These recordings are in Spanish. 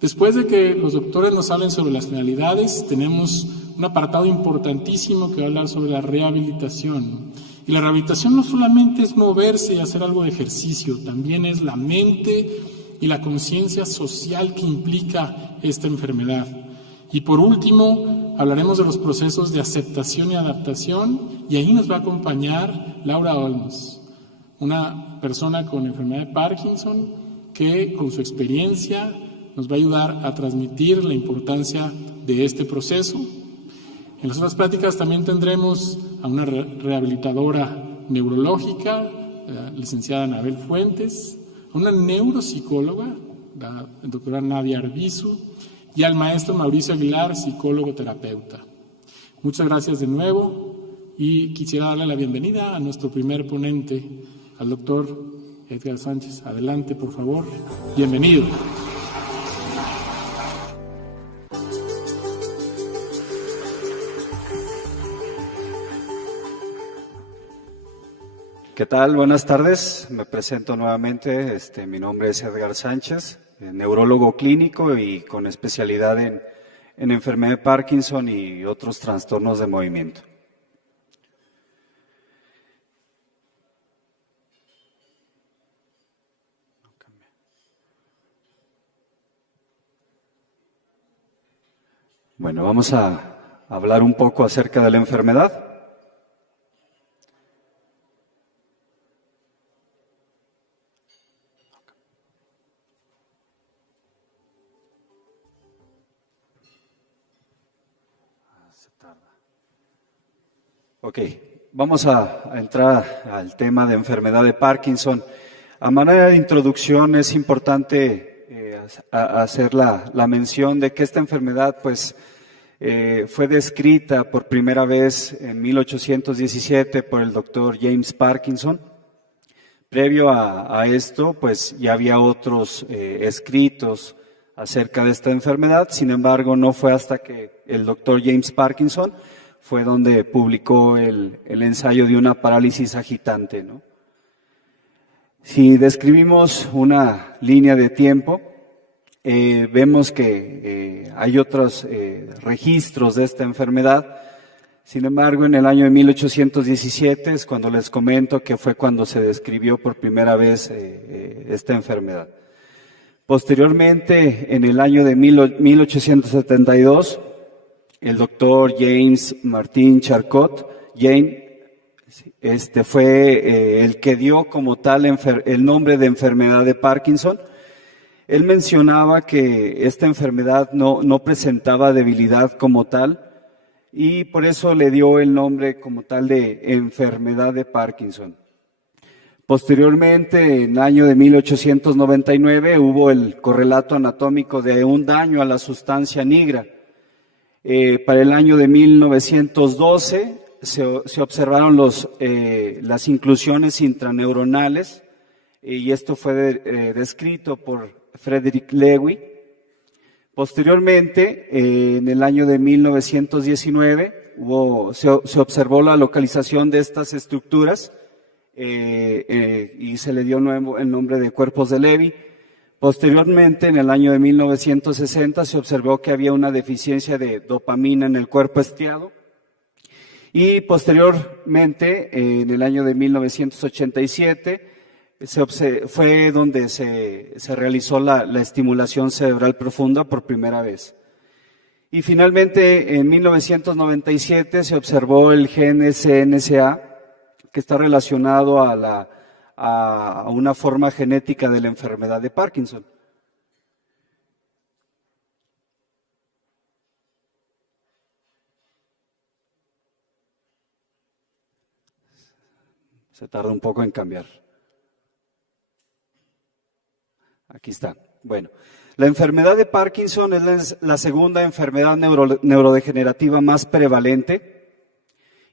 Después de que los doctores nos hablen sobre las finalidades, tenemos un apartado importantísimo que va a hablar sobre la rehabilitación. Y la rehabilitación no solamente es moverse y hacer algo de ejercicio, también es la mente y la conciencia social que implica esta enfermedad. Y por último, hablaremos de los procesos de aceptación y adaptación, y ahí nos va a acompañar Laura Olmos, una persona con enfermedad de Parkinson que con su experiencia nos va a ayudar a transmitir la importancia de este proceso. En las otras pláticas también tendremos a una rehabilitadora neurológica, la licenciada Anabel Fuentes, a una neuropsicóloga, la doctora Nadia Arbizu, y al maestro Mauricio Aguilar, psicólogo terapeuta. Muchas gracias de nuevo y quisiera darle la bienvenida a nuestro primer ponente, al doctor Edgar Sánchez. Adelante, por favor. Bienvenido. ¿Qué tal? Buenas tardes. Me presento nuevamente. Mi nombre es Edgar Sánchez, neurólogo clínico y con especialidad en enfermedad de Parkinson y otros trastornos de movimiento. Bueno, vamos a hablar un poco acerca de la enfermedad. Ok, vamos a entrar al tema de enfermedad de Parkinson. A manera de introducción es importante hacer la mención de que esta enfermedad fue descrita por primera vez en 1817 por el doctor James Parkinson. Previo a esto, ya había otros escritos acerca de esta enfermedad. Sin embargo, no fue hasta que el doctor James Parkinson fue donde publicó el ensayo de una parálisis agitante, ¿no? Si describimos una línea de tiempo, vemos que hay otros registros de esta enfermedad. Sin embargo, en el año de 1817 es cuando les comento que fue cuando se describió por primera vez esta enfermedad. Posteriormente, en el año de 1872, el doctor James Martin Charcot, fue el que dio como tal el nombre de enfermedad de Parkinson. Él mencionaba que esta enfermedad no presentaba debilidad como tal y por eso le dio el nombre como tal de enfermedad de Parkinson. Posteriormente, en el año de 1899, hubo el correlato anatómico de un daño a la sustancia nigra. Para el año de 1912 se observaron las inclusiones intraneuronales y esto fue descrito por Frederick Lewy. Posteriormente, en el año de 1919, se observó la localización de estas estructuras y se le dio el nombre de cuerpos de Levy. Posteriormente, en el año de 1960, se observó que había una deficiencia de dopamina en el cuerpo estriado. Y posteriormente, en el año de 1987, fue donde se realizó la estimulación cerebral profunda por primera vez. Y finalmente, en 1997, se observó el gen SNSA, que está relacionado a una forma genética de la enfermedad de Parkinson. Se tarda un poco en cambiar. Aquí está. Bueno, la enfermedad de Parkinson es la segunda enfermedad neurodegenerativa más prevalente.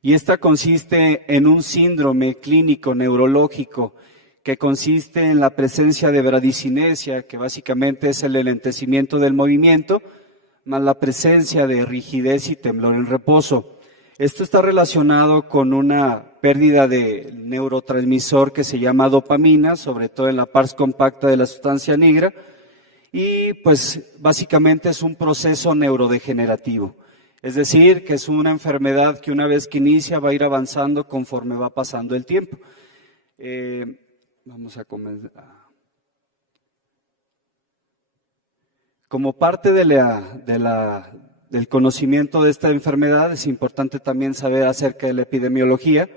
Y esta consiste en un síndrome clínico neurológico que consiste en la presencia de bradicinesia, que básicamente es el enlentecimiento del movimiento, más la presencia de rigidez y temblor en reposo. Esto está relacionado con una pérdida de neurotransmisor que se llama dopamina, sobre todo en la parte compacta de la sustancia negra, y pues básicamente es un proceso neurodegenerativo. Es decir, que es una enfermedad que una vez que inicia va a ir avanzando conforme va pasando el tiempo. Vamos a comenzar. Como parte del conocimiento de esta enfermedad, es importante también saber acerca de la epidemiología.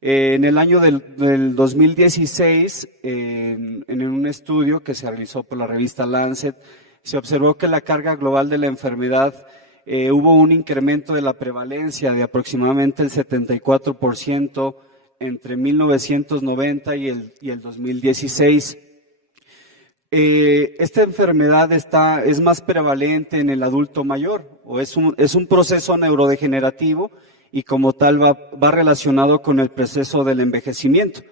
En el año del 2016, en un estudio que se realizó por la revista Lancet, se observó que la carga global de la enfermedad hubo un incremento de la prevalencia de aproximadamente el 74% entre 1990 y el 2016. Esta enfermedad es más prevalente en el adulto mayor, o es un proceso neurodegenerativo y como tal va relacionado con el proceso del envejecimiento.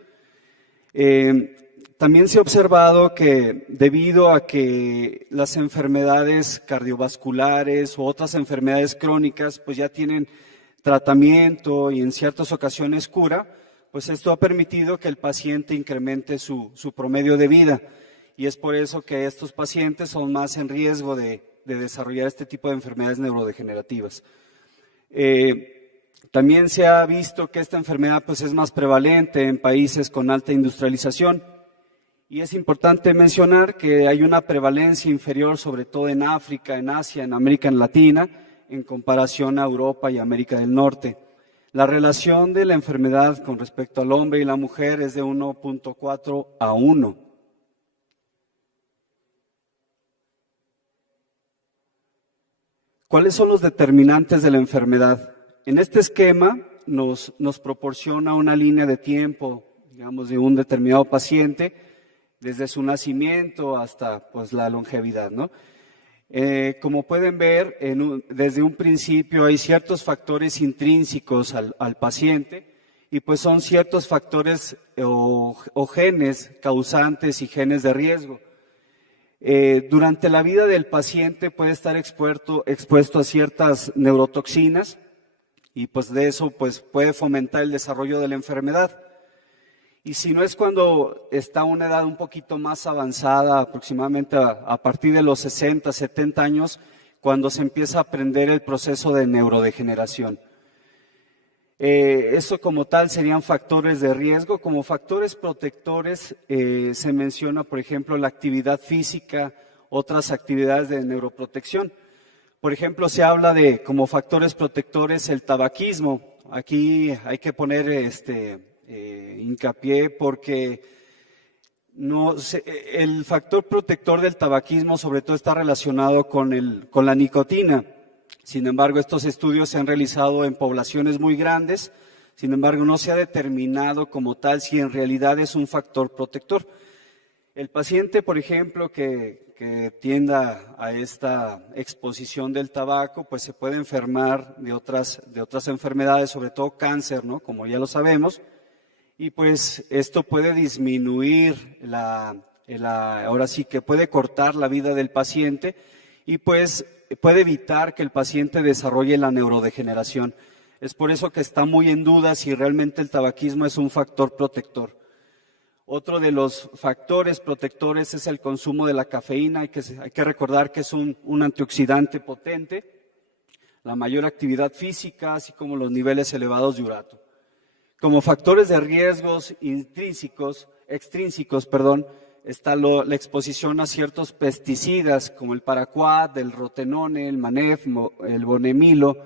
También se ha observado que debido a que las enfermedades cardiovasculares u otras enfermedades crónicas pues ya tienen tratamiento y en ciertas ocasiones cura, pues esto ha permitido que el paciente incremente su promedio de vida. Y es por eso que estos pacientes son más en riesgo de desarrollar este tipo de enfermedades neurodegenerativas. También se ha visto que esta enfermedad pues, es más prevalente en países con alta industrialización. Y es importante mencionar que hay una prevalencia inferior, sobre todo en África, en Asia, en América Latina, en comparación a Europa y América del Norte. La relación de la enfermedad con respecto al hombre y la mujer es de 1.4 a 1. ¿Cuáles son los determinantes de la enfermedad? En este esquema nos proporciona una línea de tiempo, digamos, de un determinado paciente, desde su nacimiento hasta pues, la longevidad, ¿no? Como pueden ver, desde un principio hay ciertos factores intrínsecos al paciente y pues son ciertos factores o genes causantes y genes de riesgo. Durante la vida del paciente puede estar expuesto a ciertas neurotoxinas y pues de eso pues, puede fomentar el desarrollo de la enfermedad. Y si no es cuando está a una edad un poquito más avanzada, aproximadamente a partir de los 60, 70 años, cuando se empieza a aprender el proceso de neurodegeneración. Eso como tal serían factores de riesgo. Como factores protectores se menciona, por ejemplo, la actividad física, otras actividades de neuroprotección. Por ejemplo, se habla de como factores protectores el tabaquismo. Aquí hay que poner hincapié porque el factor protector del tabaquismo sobre todo está relacionado con la nicotina. Sin embargo, estos estudios se han realizado en poblaciones muy grandes, sin embargo no se ha determinado como tal si en realidad es un factor protector. El paciente, por ejemplo, que tienda a esta exposición del tabaco, pues se puede enfermar de otras enfermedades, sobre todo cáncer, ¿no? Como ya lo sabemos. Y pues esto puede disminuir ahora sí que puede cortar la vida del paciente y pues puede evitar que el paciente desarrolle la neurodegeneración. Es por eso que está muy en duda si realmente el tabaquismo es un factor protector. Otro de los factores protectores es el consumo de la cafeína. Hay que recordar que es un antioxidante potente, la mayor actividad física, así como los niveles elevados de urato. Como factores de riesgos extrínsecos, está la exposición a ciertos pesticidas como el paraquat, el rotenone, el manef, el bonemilo,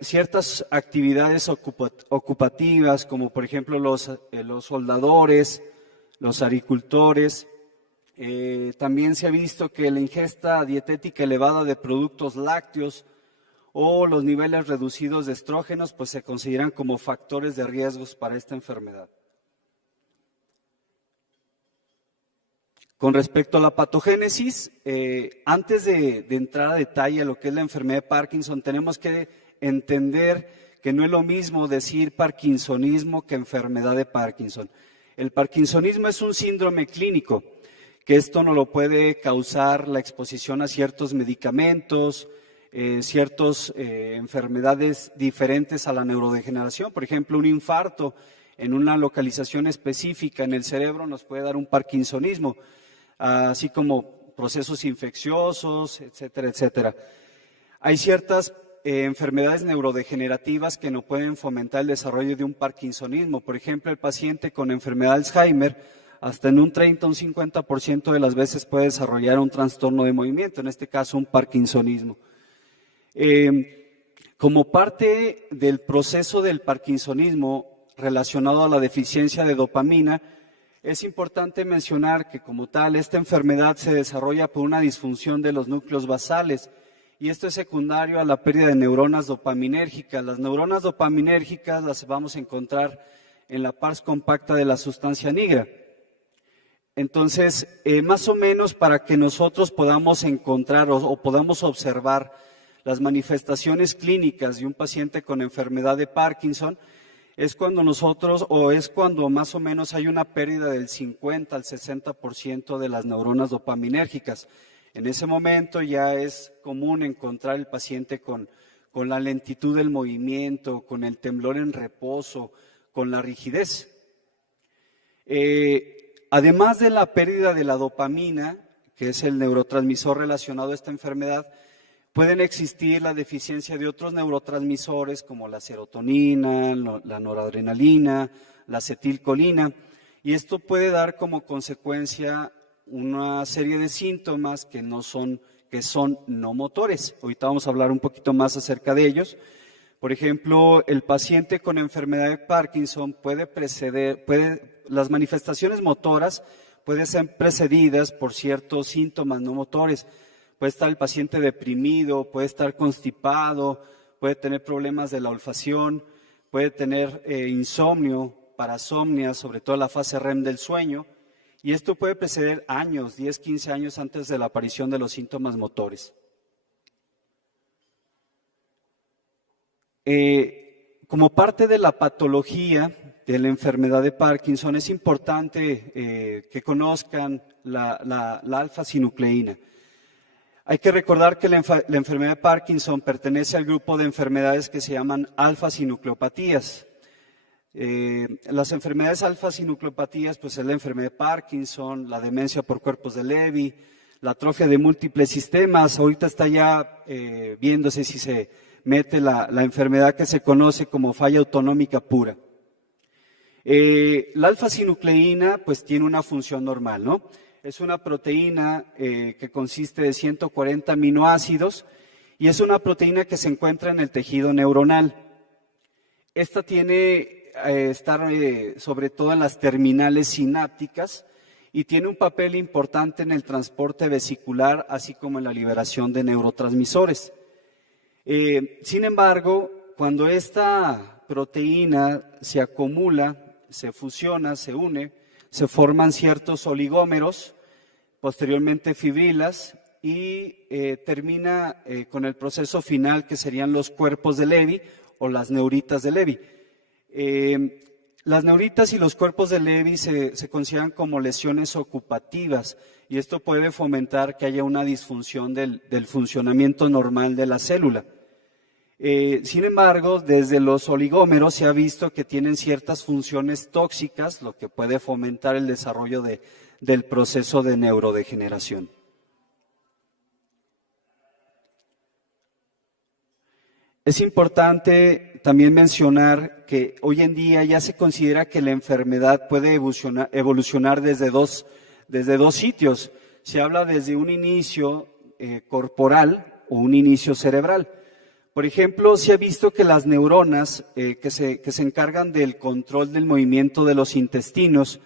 ciertas actividades ocupativas como por ejemplo los soldadores, los agricultores. También se ha visto que la ingesta dietética elevada de productos lácteos o los niveles reducidos de estrógenos pues se consideran como factores de riesgos para esta enfermedad. Con respecto a la patogénesis, antes de entrar a detalle a lo que es la enfermedad de Parkinson, tenemos que entender que no es lo mismo decir parkinsonismo que enfermedad de Parkinson. El parkinsonismo es un síndrome clínico, que esto no lo puede causar la exposición a ciertos medicamentos, ciertas enfermedades diferentes a la neurodegeneración. Por ejemplo, un infarto en una localización específica en el cerebro nos puede dar un parkinsonismo. así como procesos infecciosos, etcétera, etcétera. Hay ciertas enfermedades neurodegenerativas que no pueden fomentar el desarrollo de un parkinsonismo. Por ejemplo, el paciente con enfermedad de Alzheimer, hasta en un 30 o un 50% de las veces puede desarrollar un trastorno de movimiento, en este caso un parkinsonismo. Como parte del proceso del parkinsonismo relacionado a la deficiencia de dopamina, es importante mencionar que como tal esta enfermedad se desarrolla por una disfunción de los núcleos basales y esto es secundario a la pérdida de neuronas dopaminérgicas. Las neuronas dopaminérgicas las vamos a encontrar en la pars compacta de la sustancia nigra. Entonces, más o menos para que nosotros podamos encontrar o podamos observar las manifestaciones clínicas de un paciente con enfermedad de Parkinson, es cuando más o menos hay una pérdida del 50 al 60% de las neuronas dopaminérgicas. En ese momento ya es común encontrar el paciente con la lentitud del movimiento, con el temblor en reposo, con la rigidez. Además de la pérdida de la dopamina, que es el neurotransmisor relacionado a esta enfermedad, pueden existir la deficiencia de otros neurotransmisores como la serotonina, la noradrenalina, la acetilcolina, y esto puede dar como consecuencia una serie de síntomas que son no motores. Ahorita vamos a hablar un poquito más acerca de ellos. Por ejemplo, el paciente con enfermedad de Parkinson las manifestaciones motoras pueden ser precedidas por ciertos síntomas no motores. Puede estar el paciente deprimido, puede estar constipado, puede tener problemas de la olfacción, puede tener insomnio, parasomnia, sobre todo la fase REM del sueño, y esto puede preceder años, 10, 15 años antes de la aparición de los síntomas motores. Como parte de la patología de la enfermedad de Parkinson, es importante que conozcan la alfa-sinucleína. Hay que recordar que la enfermedad de Parkinson pertenece al grupo de enfermedades que se llaman alfa-sinucleopatías. Las enfermedades alfa-sinucleopatías, pues es la enfermedad de Parkinson, la demencia por cuerpos de Levy, la atrofia de múltiples sistemas. Ahorita está ya viéndose si se mete la enfermedad que se conoce como falla autonómica pura. La alfa-sinucleína pues tiene una función normal, ¿no? Es una proteína que consiste de 140 aminoácidos y es una proteína que se encuentra en el tejido neuronal. Esta tiene estar sobre todo en las terminales sinápticas y tiene un papel importante en el transporte vesicular, así como en la liberación de neurotransmisores. Sin embargo, cuando esta proteína se acumula, se fusiona, se une, se forman ciertos oligómeros, posteriormente fibrilas y termina con el proceso final que serían los cuerpos de Levy o las neuritas de Levy. Las neuritas y los cuerpos de Levy se consideran como lesiones ocupativas y esto puede fomentar que haya una disfunción del funcionamiento normal de la célula. Sin embargo, desde los oligómeros se ha visto que tienen ciertas funciones tóxicas, lo que puede fomentar el desarrollo del proceso de neurodegeneración. Es importante también mencionar que hoy en día ya se considera que la enfermedad puede evolucionar desde dos sitios. Se habla desde un inicio corporal o un inicio cerebral. Por ejemplo, se ha visto que las neuronas que se encargan del control del movimiento de los intestinos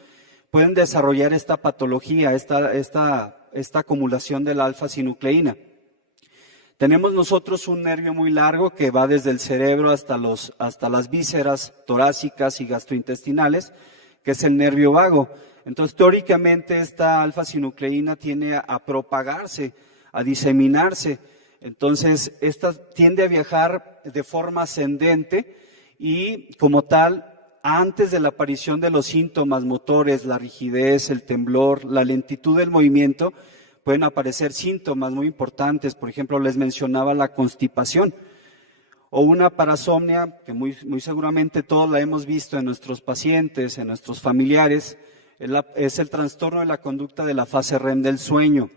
pueden desarrollar esta patología, esta acumulación de la alfa-sinucleína. Tenemos nosotros un nervio muy largo que va desde el cerebro hasta las vísceras torácicas y gastrointestinales, que es el nervio vago. Entonces, teóricamente, esta alfa-sinucleína tiende a propagarse, a diseminarse. Entonces, esta tiende a viajar de forma ascendente y, como tal, antes de la aparición de los síntomas motores, la rigidez, el temblor, la lentitud del movimiento, pueden aparecer síntomas muy importantes. Por ejemplo, les mencionaba la constipación o una parasomnia, que muy seguramente todos la hemos visto en nuestros pacientes, en nuestros familiares, Es el trastorno de la conducta de la fase REM del sueño,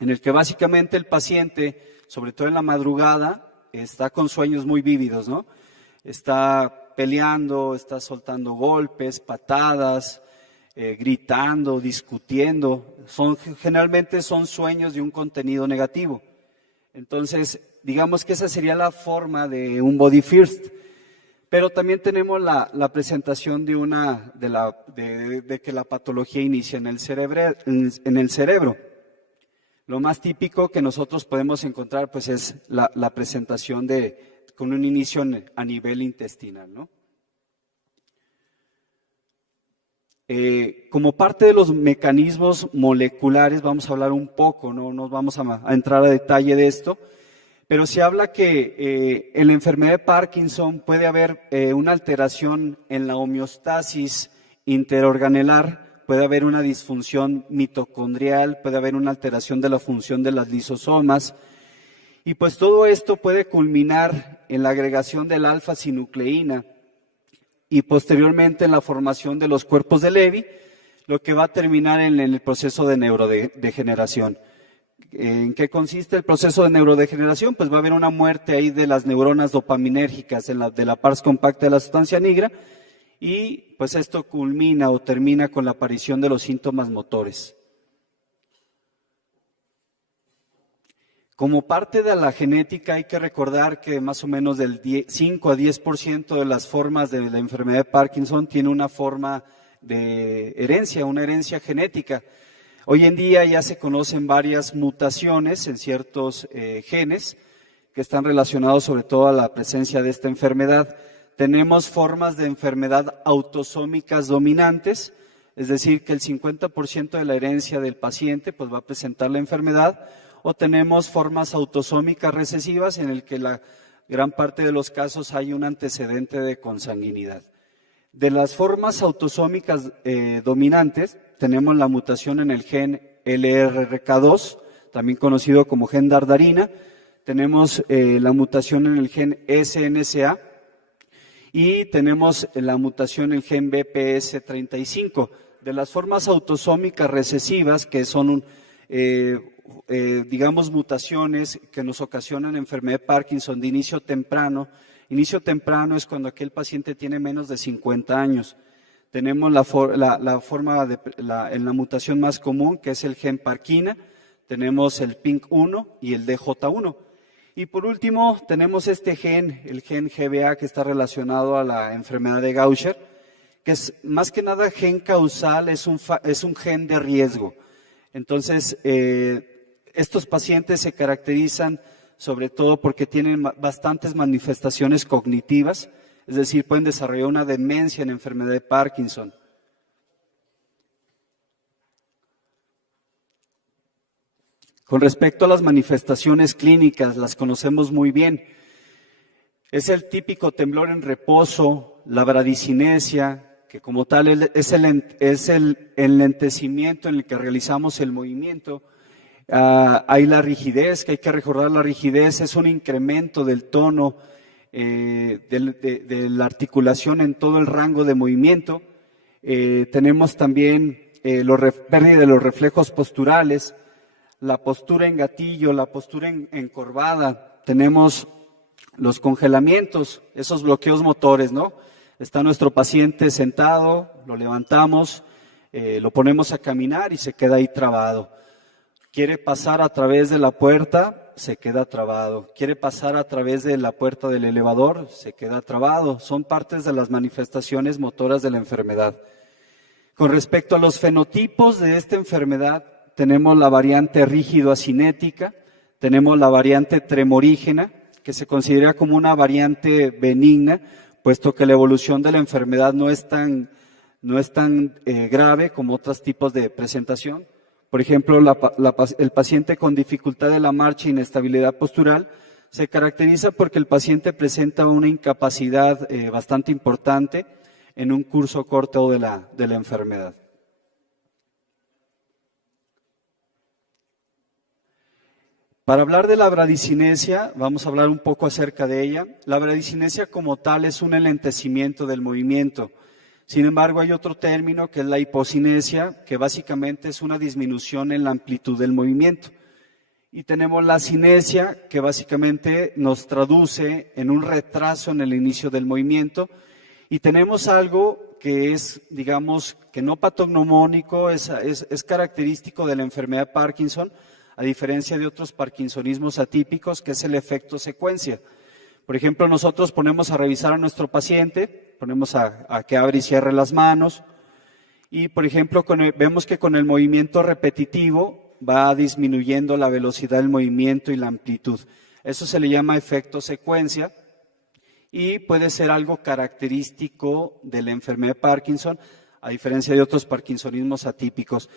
en el que básicamente el paciente, sobre todo en la madrugada, está con sueños muy vívidos, ¿no? Está peleando, está soltando golpes, patadas, gritando, discutiendo. Generalmente son sueños de un contenido negativo. Entonces, digamos que esa sería la forma de un body first. Pero también tenemos la presentación de que la patología inicia en el cerebro. Lo más típico que nosotros podemos encontrar pues es la presentación con un inicio a nivel intestinal, ¿no? Como parte de los mecanismos moleculares, vamos a hablar un poco, no nos vamos a entrar a detalle de esto, pero se habla que en la enfermedad de Parkinson puede haber una alteración en la homeostasis interorganelar, puede haber una disfunción mitocondrial, puede haber una alteración de la función de las lisosomas, y pues todo esto puede culminar en la agregación del alfa-sinucleína y posteriormente en la formación de los cuerpos de Levy, lo que va a terminar en el proceso de neurodegeneración. ¿En qué consiste el proceso de neurodegeneración? Pues va a haber una muerte ahí de las neuronas dopaminérgicas de la pars compacta de la sustancia negra, y pues esto culmina o termina con la aparición de los síntomas motores. Como parte de la genética hay que recordar que más o menos del 5 a 10% de las formas de la enfermedad de Parkinson tiene una forma de herencia, una herencia genética. Hoy en día ya se conocen varias mutaciones en ciertos genes que están relacionados sobre todo a la presencia de esta enfermedad. Tenemos formas de enfermedad autosómicas dominantes, es decir, que el 50% de la herencia del paciente pues va a presentar la enfermedad, o tenemos formas autosómicas recesivas en el que la gran parte de los casos hay un antecedente de consanguinidad. De las formas autosómicas dominantes, tenemos la mutación en el gen LRRK2, también conocido como gen dardarina, tenemos la mutación en el gen SNCA y tenemos la mutación en el gen BPS35. De las formas autosómicas recesivas, que son digamos mutaciones que nos ocasionan enfermedad de Parkinson de inicio temprano. Inicio temprano es cuando aquel paciente tiene menos de 50 años. Tenemos en la mutación más común, que es el gen Parkina, tenemos el PINK1 y el DJ1. Y por último, tenemos este gen, el gen GBA, que está relacionado a la enfermedad de Gaucher, que es más que nada gen causal, es un gen de riesgo. Entonces, estos pacientes se caracterizan sobre todo porque tienen bastantes manifestaciones cognitivas, es decir, pueden desarrollar una demencia en enfermedad de Parkinson. Con respecto a las manifestaciones clínicas, las conocemos muy bien. Es el típico temblor en reposo, la bradicinesia, que como tal es el enlentecimiento en el que realizamos el movimiento. Hay la rigidez, que hay que recordar, la rigidez es un incremento del tono de la articulación en todo el rango de movimiento. Tenemos también pérdida de los reflejos posturales, la postura en gatillo, la postura encorvada. Tenemos los congelamientos, esos bloqueos motores, ¿no? Está nuestro paciente sentado, lo levantamos, lo ponemos a caminar y se queda ahí trabado. Quiere pasar a través de la puerta, se queda trabado. Quiere pasar a través de la puerta del elevador, se queda trabado. Son partes de las manifestaciones motoras de la enfermedad. Con respecto a los fenotipos de esta enfermedad, tenemos la variante rígido-acinética, tenemos la variante tremorígena, que se considera como una variante benigna, puesto que la evolución de la enfermedad no es tan grave como otros tipos de presentación. Por ejemplo, el paciente con dificultad de la marcha e inestabilidad postural se caracteriza porque el paciente presenta una incapacidad bastante importante en un curso corto de la enfermedad. Para hablar de la bradicinesia, vamos a hablar un poco acerca de ella. La bradicinesia como tal es un enlentecimiento del movimiento. Sin embargo, hay otro término que es la hipocinesia, que básicamente es una disminución en la amplitud del movimiento. Y tenemos la cinesia, que básicamente nos traduce en un retraso en el inicio del movimiento. Y tenemos algo que es, digamos, que no patognomónico, es característico de la enfermedad de Parkinson, a diferencia de otros parkinsonismos atípicos, que es el efecto secuencia. Por ejemplo, nosotros ponemos a revisar a nuestro paciente, ponemos a que abre y cierre las manos, y por ejemplo, vemos que con el movimiento repetitivo va disminuyendo la velocidad del movimiento y la amplitud. Eso se le llama efecto secuencia y puede ser algo característico de la enfermedad de Parkinson, a diferencia de otros parkinsonismos atípicos.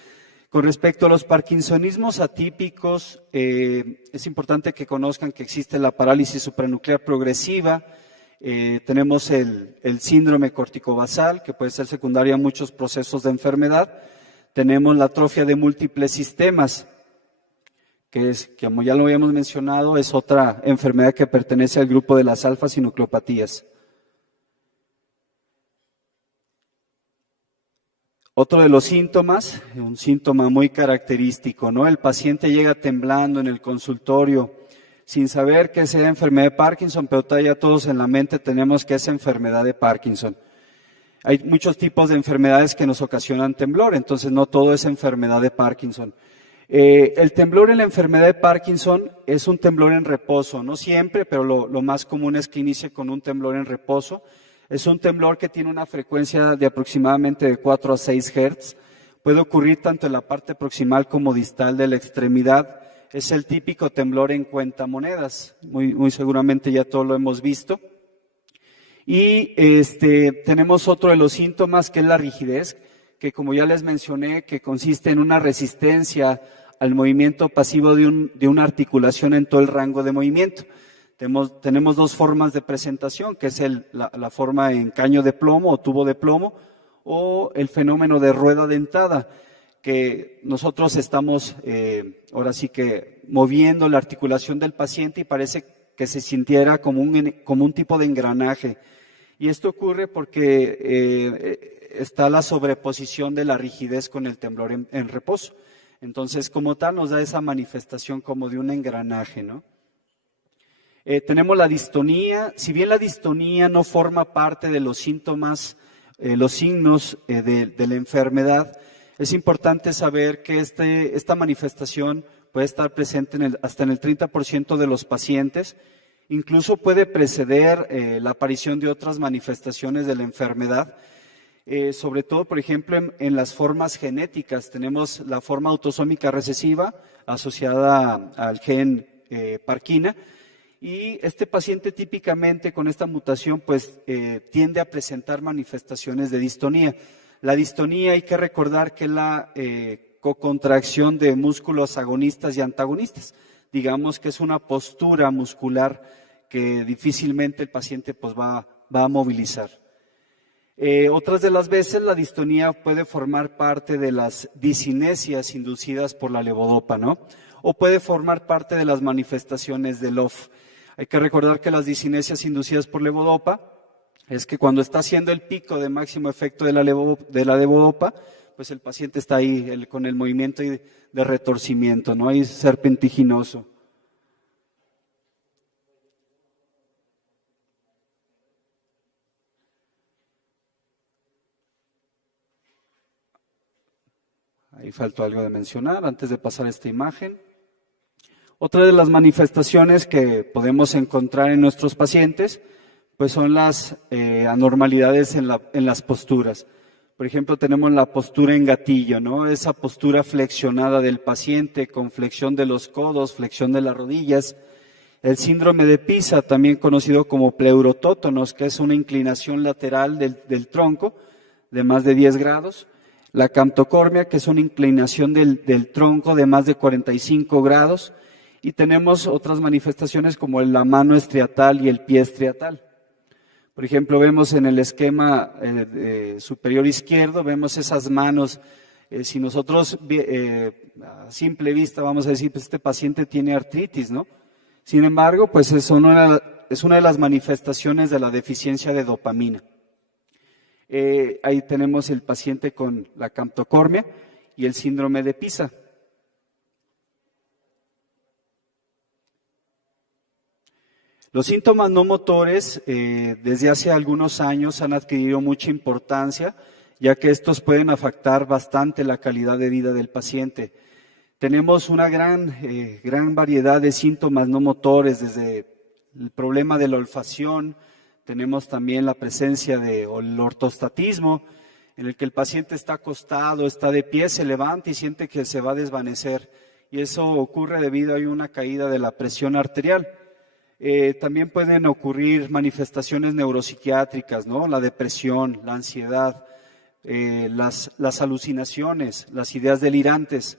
Con respecto a los parkinsonismos atípicos, es importante que conozcan que existe la parálisis supranuclear progresiva, tenemos el síndrome corticobasal, que puede ser secundaria a muchos procesos de enfermedad, tenemos la atrofia de múltiples sistemas, que como ya lo habíamos mencionado, es otra enfermedad que pertenece al grupo de las alfa-sinucleopatías. Otro de los síntomas, un síntoma muy característico, ¿no? El paciente llega temblando en el consultorio sin saber que sea enfermedad de Parkinson, pero todavía todos en la mente tenemos que es enfermedad de Parkinson. Hay muchos tipos de enfermedades que nos ocasionan temblor, entonces no todo es enfermedad de Parkinson. El temblor en la enfermedad de Parkinson es un temblor en reposo, no siempre, pero lo más común es que inicie con un temblor en reposo. Es un temblor que tiene una frecuencia de aproximadamente de 4 a 6 Hz. Puede ocurrir tanto en la parte proximal como distal de la extremidad. Es el típico temblor en cuentamonedas. Muy seguramente ya todos lo hemos visto. Y tenemos otro de los síntomas que es la rigidez, que como ya les mencioné, que consiste en una resistencia al movimiento pasivo de una articulación en todo el rango de movimiento. Tenemos dos formas de presentación, que es la forma en caño de plomo o tubo de plomo, o el fenómeno de rueda dentada, que nosotros estamos ahora sí que moviendo la articulación del paciente y parece que se sintiera como un tipo de engranaje. Y esto ocurre porque está la sobreposición de la rigidez con el temblor en reposo. Entonces, como tal, nos da esa manifestación como de un engranaje, ¿no? Tenemos la distonía. Si bien la distonía no forma parte de los síntomas, los signos de la enfermedad, es importante saber que esta manifestación puede estar presente hasta en el 30% de los pacientes. Incluso puede preceder la aparición de otras manifestaciones de la enfermedad, sobre todo, por ejemplo, en las formas genéticas. Tenemos la forma autosómica recesiva asociada al gen Parkina, y este paciente típicamente con esta mutación pues tiende a presentar manifestaciones de distonía. La distonía hay que recordar que es la cocontracción de músculos agonistas y antagonistas. Digamos que es una postura muscular que difícilmente el paciente pues va a movilizar. Otras de las veces la distonía puede formar parte de las discinesias inducidas por la levodopa, ¿no? O puede formar parte de las manifestaciones del OFF. Hay que recordar que las discinesias inducidas por levodopa es que cuando está haciendo el pico de máximo efecto de la levodopa, pues el paciente está ahí con el movimiento de retorcimiento, ¿no? Ahí serpentiginoso. Ahí faltó algo de mencionar antes de pasar a esta imagen. Otra de las manifestaciones que podemos encontrar en nuestros pacientes pues son las anormalidades en las posturas. Por ejemplo, tenemos la postura en gatillo, ¿no? Esa postura flexionada del paciente con flexión de los codos, flexión de las rodillas. El síndrome de Pisa, también conocido como pleurotótonos, que es una inclinación lateral del tronco de más de 10 grados. La camptocormia, que es una inclinación del tronco de más de 45 grados. Y tenemos otras manifestaciones como la mano estriatal y el pie estriatal. Por ejemplo, vemos en el esquema superior izquierdo, vemos esas manos. Si nosotros a simple vista vamos a decir, pues este paciente tiene artritis, ¿no? Sin embargo, pues es una de las manifestaciones de la deficiencia de dopamina. Ahí tenemos el paciente con la camptocormia y el síndrome de Pisa. Los síntomas no motores desde hace algunos años han adquirido mucha importancia, ya que estos pueden afectar bastante la calidad de vida del paciente. Tenemos una gran variedad de síntomas no motores, desde el problema de la olfacción, tenemos también la presencia del ortostatismo, en el que el paciente está acostado, está de pie, se levanta y siente que se va a desvanecer. Y eso ocurre debido a una caída de la presión arterial. También pueden ocurrir manifestaciones neuropsiquiátricas, ¿no? La depresión, la ansiedad, las alucinaciones, las ideas delirantes.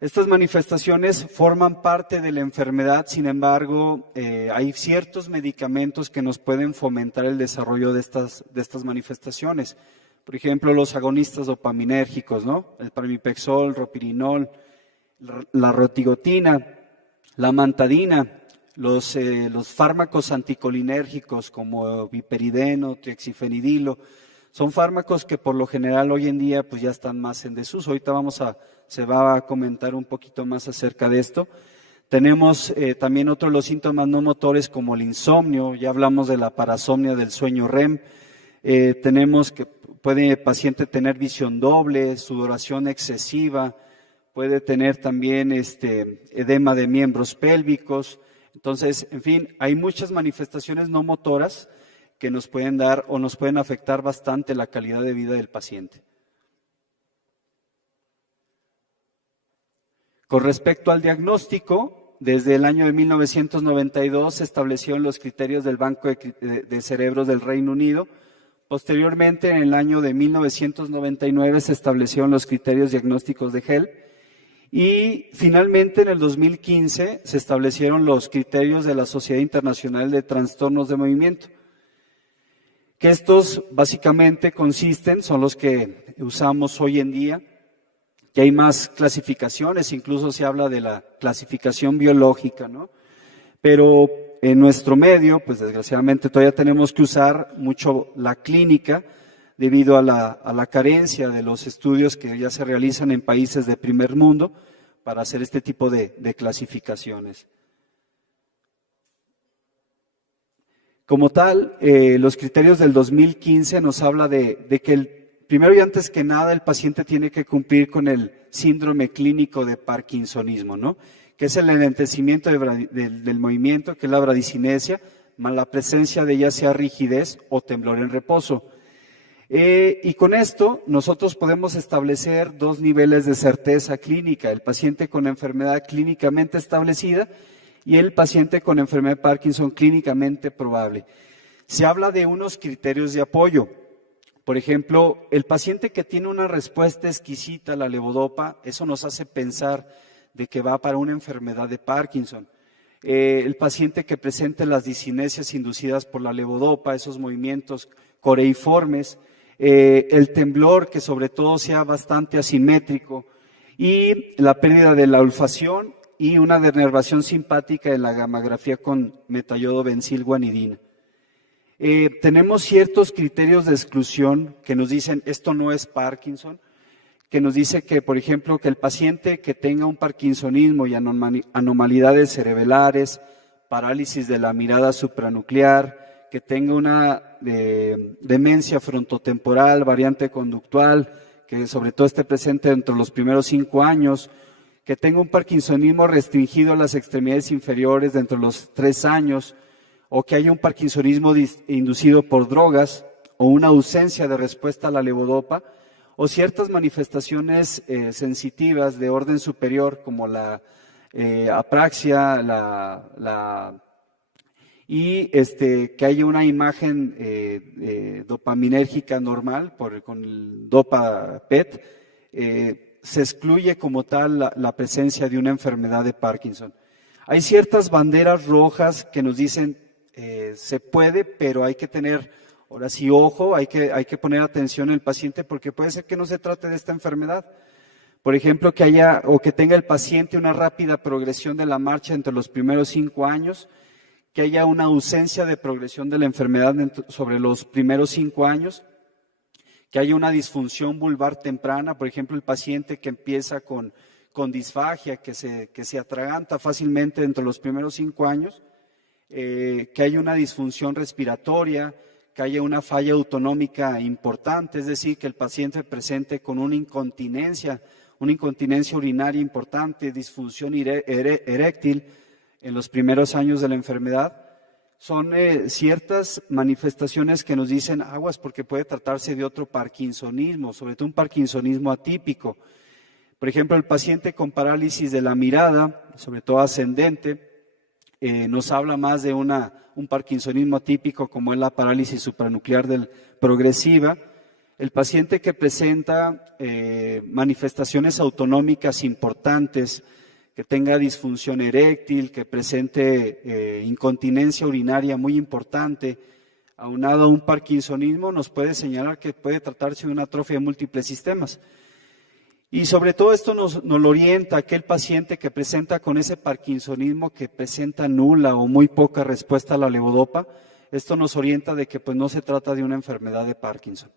Estas manifestaciones forman parte de la enfermedad, sin embargo, hay ciertos medicamentos que nos pueden fomentar el desarrollo de estas manifestaciones. Por ejemplo, los agonistas dopaminérgicos, ¿no? El pramipexol, ropirinol, la rotigotina, la amantadina, los fármacos anticolinérgicos como viperideno, trioxifenidilo, son fármacos que por lo general hoy en día pues ya están más en desuso. Ahorita se va a comentar un poquito más acerca de esto. Tenemos también otros los síntomas no motores como el insomnio, ya hablamos de la parasomnia del sueño REM. Tenemos que puede el paciente tener visión doble, sudoración excesiva, puede tener también edema de miembros pélvicos. Entonces, en fin, hay muchas manifestaciones no motoras que nos pueden dar o nos pueden afectar bastante la calidad de vida del paciente. Con respecto al diagnóstico, desde el año de 1992 se establecieron los criterios del Banco de Cerebros del Reino Unido. Posteriormente, en el año de 1999 se establecieron los criterios diagnósticos de HELP. Y finalmente, en el 2015, se establecieron los criterios de la Sociedad Internacional de Trastornos de Movimiento, que estos básicamente son los que usamos hoy en día, que hay más clasificaciones, incluso se habla de la clasificación biológica, ¿no? Pero en nuestro medio, pues desgraciadamente todavía tenemos que usar mucho la clínica debido a la carencia de los estudios que ya se realizan en países de primer mundo para hacer este tipo de clasificaciones. Como tal, los criterios del 2015 nos habla de que primero y antes que nada el paciente tiene que cumplir con el síndrome clínico de parkinsonismo, ¿no? Que es el enlentecimiento del movimiento, que es la bradicinesia, más la presencia de ya sea rigidez o temblor en reposo. Y con esto nosotros podemos establecer dos niveles de certeza clínica, el paciente con enfermedad clínicamente establecida y el paciente con enfermedad de Parkinson clínicamente probable. Se habla de unos criterios de apoyo. Por ejemplo, el paciente que tiene una respuesta exquisita a la levodopa, eso nos hace pensar de que va para una enfermedad de Parkinson. El paciente que presente las discinesias inducidas por la levodopa, esos movimientos coreiformes, el temblor que sobre todo sea bastante asimétrico y la pérdida de la olfacción y una denervación simpática en la gammagrafía con metayodo benzilguanidina. Tenemos ciertos criterios de exclusión que nos dicen esto no es Parkinson, que nos dice que, por ejemplo, que el paciente que tenga un parkinsonismo y anomalidades cerebrales, parálisis de la mirada supranuclear, que tenga una demencia frontotemporal, variante conductual, que sobre todo esté presente dentro de los primeros 5 años, que tenga un parkinsonismo restringido a las extremidades inferiores dentro de los 3 años, o que haya un parkinsonismo inducido por drogas, o una ausencia de respuesta a la levodopa, o ciertas manifestaciones sensitivas de orden superior, como la apraxia, y que haya una imagen dopaminérgica normal con el dopa PET, se excluye como tal la presencia de una enfermedad de Parkinson. Hay ciertas banderas rojas que nos dicen se puede, pero hay que tener, ahora sí, ojo, hay que poner atención al paciente porque puede ser que no se trate de esta enfermedad. Por ejemplo, que haya o que tenga el paciente una rápida progresión de la marcha entre los primeros 5 años, que haya una ausencia de progresión de la enfermedad sobre los primeros 5 años, que haya una disfunción vulvar temprana, por ejemplo, el paciente que empieza con disfagia, que se atraganta fácilmente entre los primeros 5 años, que haya una disfunción respiratoria, que haya una falla autonómica importante, es decir, que el paciente presente con una incontinencia urinaria importante, disfunción eréctil en los primeros años de la enfermedad. Son ciertas manifestaciones que nos dicen aguas porque puede tratarse de otro parkinsonismo, sobre todo un parkinsonismo atípico. Por ejemplo, el paciente con parálisis de la mirada, sobre todo ascendente, nos habla más de un parkinsonismo atípico como es la parálisis supranuclear progresiva. El paciente que presenta manifestaciones autonómicas importantes, que tenga disfunción eréctil, que presente incontinencia urinaria muy importante, aunado a un parkinsonismo, nos puede señalar que puede tratarse de una atrofia de múltiples sistemas. Y sobre todo esto nos lo orienta a aquel paciente que presenta con ese parkinsonismo que presenta nula o muy poca respuesta a la levodopa. Esto nos orienta de que pues no se trata de una enfermedad de Parkinson.